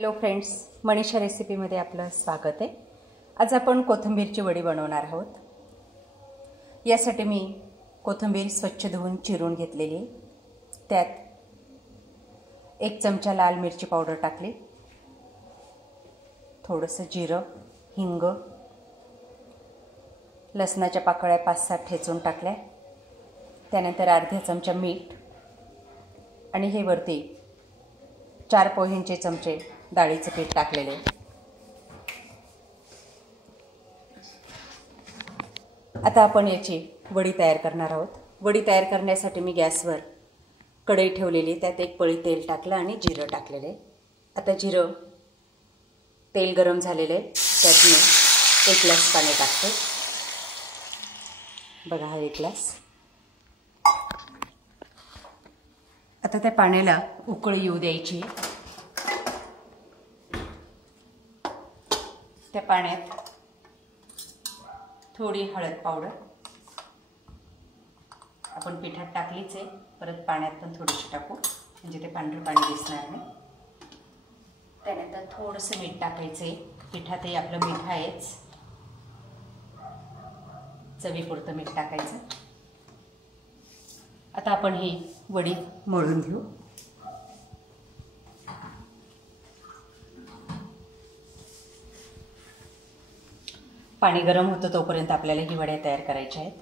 Hello friends, Manisha रेसिपीमध्ये आपलं स्वागत आहे। आज आपण कोथिंबीरची वडी बनवणार आहोत। यासाठी मी कोथिंबीर स्वच्छ धुवून चिरून घेतलेली आहे। त्यात 1 चमचा लाल मिरची पावडर टाकली, थोडंसं जिरं, हिंग, लसणाच्या पाकळ्या 5-7 ठेचून टाकल्या, त्यानंतर अर्धा चमचा मीठ आणि हे वरती 4 पोह्यांचे चमचे डाळीचं पीठ टाकलेले। आता आपण याची वडी तयार करणार आहोत। वडी तयार करण्यासाठी मी गॅसवर कढई ठेवलेली, त्यात 1 पळी तेल टाकलं आणि जिरं टाकलेले। आता जिरं तेल गरम झालेले, त्यात मी 1 ग्लास पाणी टाकते। बघा, हा 1 ग्लास। आता त्या पाण्याला उकळी येऊ द्यायची। त्या पाण्यात थोडी हळद पावडर आपण पिठात टाकलीच आहे, परत पाण्यात पण थोडीशी टाकू म्हणजे ते पांढरं पाणी दिसणार नाही। त्यानंतर थोडंसं मीठ टाकायचं आहे। पिठातही आपलं मीठ आहेच, चवीपुरतं मीठ टाकायचं। आता आपण ही वडी मळून घेऊ। पाणी गरम होतं तोपर्यंत आपल्याला ही वड्या तयार करायच्या आहेत।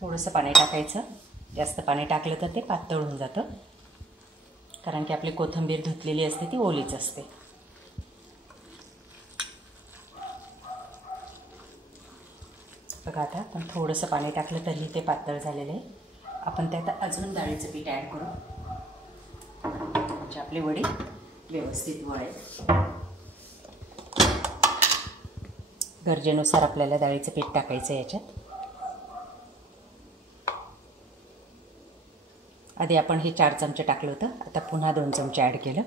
थोडंसं पाणी टाकायचं, जास्त पाणी टाकलं तर ते पातळ होऊन जातं, कारण की आपली कोथिंबीर धुतलेली असते ती ओलीच असते। बघा, आता आपण थोडंसं पाणी टाकलं तरी ते पातळ झालेलं आहे। आपण त्यात अजून डाळीचं पीठ ॲड करू म्हणजे आपली वडी व्यवस्थित वळेल। गरजेनुसार आपल्याला डाळीचं पीठ टाकायचं आहे याच्यात। आधी आपण हे 4 चमचे टाकलं होतं, आता पुन्हा 2 चमचे ॲड केलं।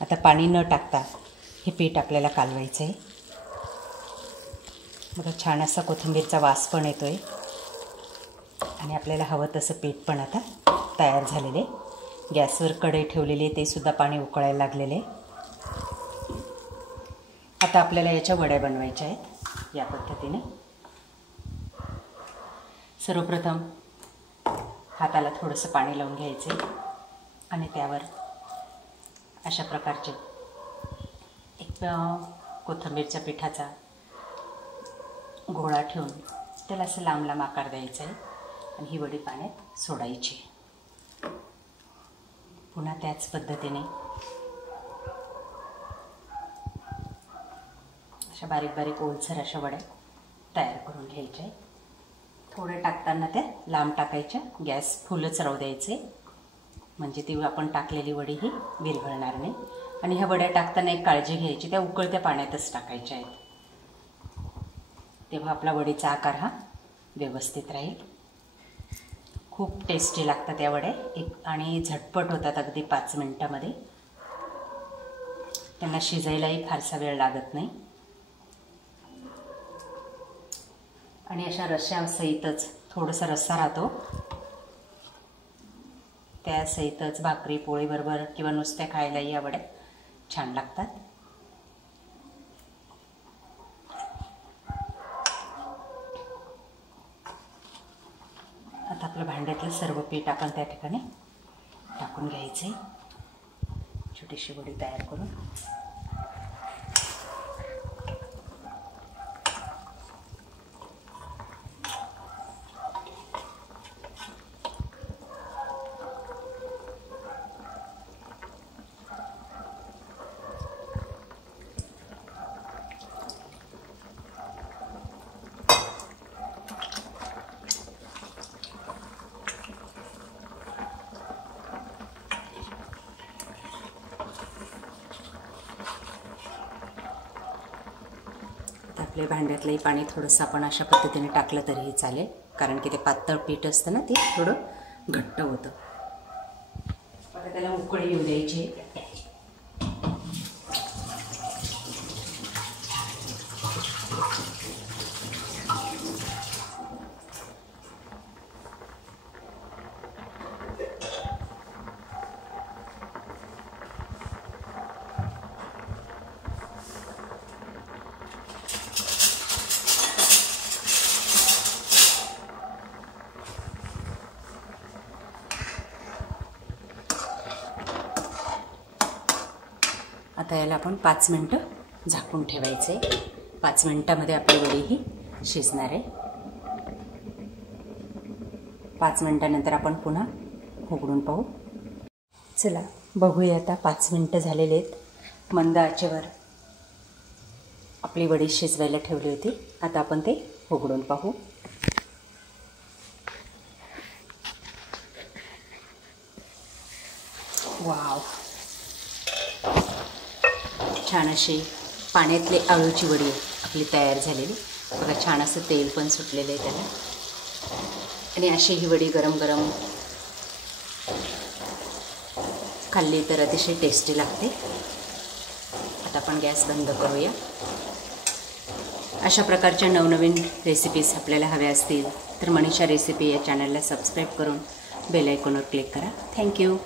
आता पाणी न टाकता हे पीठ आपल्याला कालवायचं आहे। बघा, छान असा कोथिंबीरचा वास पण येतो आहे आणि आपल्याला हवं तसं पीठ पण आता तयार झालेले। गॅसवर कढई ठेवलेली आहे, ते सुद्धा पाणी उकळायला लागलेले। आता आपल्याला याच्या वड्या बनवायच्या आहेत या पद्धतीने। सर्वप्रथम हाताला थोडंसं पाणी लावून घ्यायचे आणि त्यावर अशा प्रकारचे एक कोथिंबीरच्या पिठाचा गोळा ठेवून त्याला असं लांब लांब आकार द्यायचा आहे आणि ही वडी पाण्यात सोडायची। पुन्हा त्याच पद्धतीने अशा बारीक बारीक ओलसर अशा वड्या तयार करून घ्यायच्या आहेत। थोडे टाकताना त्या लांब टाकायच्या, गॅस फुलच राहू द्यायचे म्हणजे ती आपण टाकलेली वडी ही विरघळणार नाही। आणि ह्या वड्या टाकताना एक काळजी घ्यायची, त्या उकळत्या पाण्यातच टाकायच्या आहेत, तेव्हा आपला वडीचा आकार हा व्यवस्थित राहील। खूप टेस्टी लागतात या वड्या आणि झटपट होतात, अगदी 5 मिनिटामध्ये। त्यांना शिजायलाही फारसा वेळ लागत नाही आणि अशा रश्श्यासहितच थोडासा रस्सा राहतो, त्यासहितच भाकरी पोळीबरोबर किंवा नुसत्या खायलाही या वड्या छान लागतात। आता आपलं भांड्यातलं सर्व पीठ आपण त्या ठिकाणी टाकून घ्यायचे, छोटीशी वडी तयार करून। आपल्या भांड्यातलंही पाणी थोडंसं आपण अशा पद्धतीने टाकलं तरीही चालेल, कारण की ते पातळ पीठ असतं ना, ते थोडं घट्ट होतं। आता त्याला उकळी येऊ द्यायची। आता याला आपण 5 मिनटं झाकून ठेवायचं आहे. 5 मिनटामध्ये आपली वडी ही शिजणार आहे. 5 मिनटानंतर आपण पुन्हा उघडून पाहू. चला बघूया आता. 5 मिनटं झालेले आहेत. मंद आचेवर आपली वडी शिजवायला ठेवली होती. आता आपण ते उघडून पाहू. वाव, छान अशी पाण्यातली आळूची वडी आपली तयार झालेली. बघा, छान असं तेल पण सुटलेलं आहे त्याला. आणि अशी ही वडी गरम गरम खाल्ली तर अतिशय टेस्टी लागते. आता आपण गॅस बंद करूया. अशा प्रकारच्या नवनवीन रेसिपीज आपल्याला हव्या असतील तर मनीषा रेसिपी या चॅनलला सबस्क्राईब करून बेल आयकॉनवर क्लिक करा. थँक्यू.